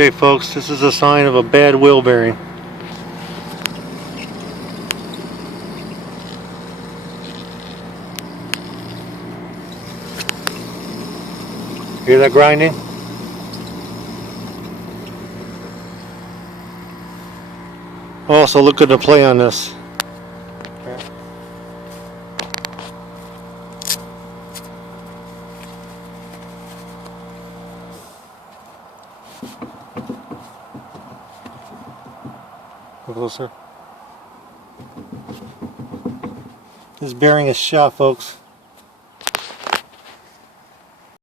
Okay folks, this is a sign of a bad wheel bearing. Hear that grinding? Also look at the play on this. Go closer. This bearing is shot, folks.